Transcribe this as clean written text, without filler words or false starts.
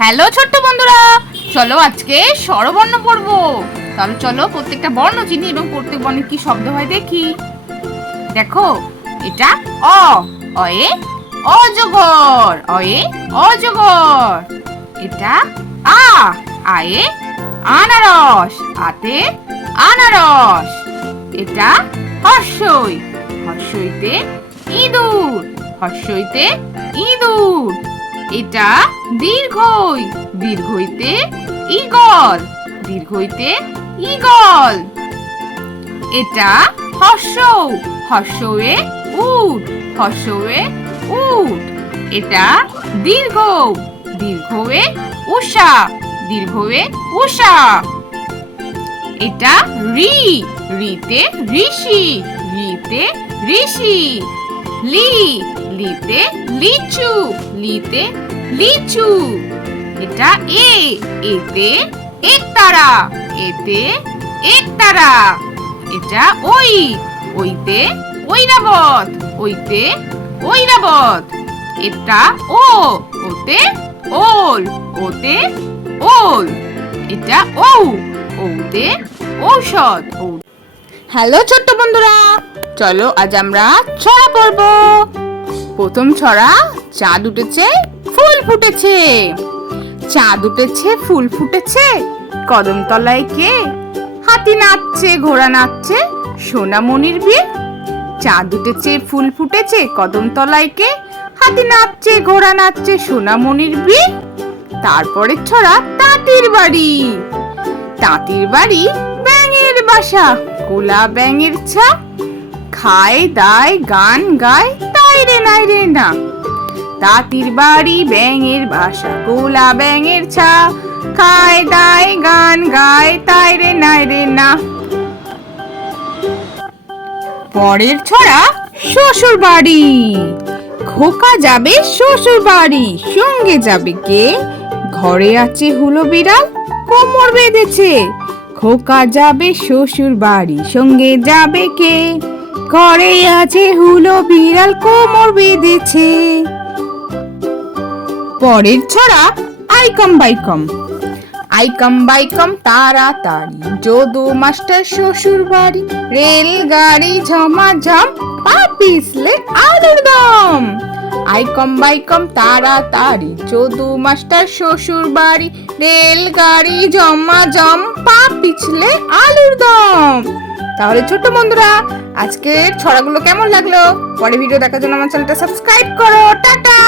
Hello ছোট্ট বন্ধুরা, চলো আজকে স্বরবর্ণ পড়বো। তাহলে চলো প্রত্যেকটা বর্ণ চিনি এবং প্রত্যেক বর্ণে কি শব্দ হয় দেখি। দেখো, এটা অ, অয়ে অজগর, অয়ে অজগর। এটা আ, আয়ে আনারস, আতে আনারস। এটা হর্ষই, হর্ষইতে ইঁদুর, হর্ষইতে ইঁদুর। এটা দীর্ঘই, দীর্ঘইতে ঈগল, দীর্ঘইতে ঈগল। এটা হর্ষৌ, হর্ষৌয়ে উট, হর্ষৌয়ে উট। এটা দীর্ঘ, দীর্ঘয়ে উষা, দীর্ঘয়ে উষা। এটা ঋ, ঋতে ঋষি, ঋতে ঋষি। লি, লিতে লিচু, লিতে লিচু। এটা এ, এতে একতারা, এতে একতারা। এটা ওই, ওইতে ঐরাবত, ওইতে ঐরাবত। এটা ও, ওতে ওল, ওতে ওল। এটা ঔ, ঔতে ঔষধ। হ্যালো ছোট্ট বন্ধুরা, চলো আজ আমরা ছড়া পড়বো। প্রথম ছড়া, চাঁদ উঠেছে ফুল ফুটেছে। চাঁদ উঠেছে ফুল ফুটেছে, কদম তলায় কে? হাতি নাচছে, ঘোড়া নাচছে, সোনামণির বিয়ে। চাঁদ উঠেছে ফুল ফুটেছে, কদম তলায় কে? হাতি নাচছে, ঘোড়া নাচছে, সোনামণির বিয়ে। তারপরে ছড়া, তাঁতির বাড়ি। তাঁতির বাড়ি ব্যাঙের বাসা, কোলা ব্যাঙের ছা। খায় দায় গান গায়, তাই রে নাই রে না। তাঁতির বাড়ি ব্যাঙের বাসা, কোলা ব্যাঙের ছা। খায় দায় গান গায়, তাই রে নাই রে না। পরের ছড়া, শ্বশুর বাড়ি। খোকা যাবে শ্বশুর বাড়ি, সঙ্গে যাবে কে? ঘরে আছে হুলো বিড়াল, কোমর বেঁধেছে। খোকা যাবে শ্বশুর বাড়ি, সঙ্গে যাবে কে? ঘরে আছে হুলো বিড়াল, কোমর বেঁধেছে। পরের ছড়া, আইকম বাইকম। আইকম বাইকম তাড়াতাড়ি, যদু মাস্টার শ্বশুর বাড়ি। রেলগাড়ি ঝমাঝম, পা পিছলে আলুর দম। আইকম বাইকম তাড়াতাড়ি, যদু মাস্টার শ্বশুর বাড়ি। রেলগাড়ি ঝমাঝম, পা পিছলে আলুর দম। তাহলে ছোট্ট বন্ধুরা, আজকের ছড়াগুলো কেমন লাগলো? পরে ভিডিও দেখার জন্য আমার চ্যানেলটা সাবস্ক্রাইব করো। টাটা।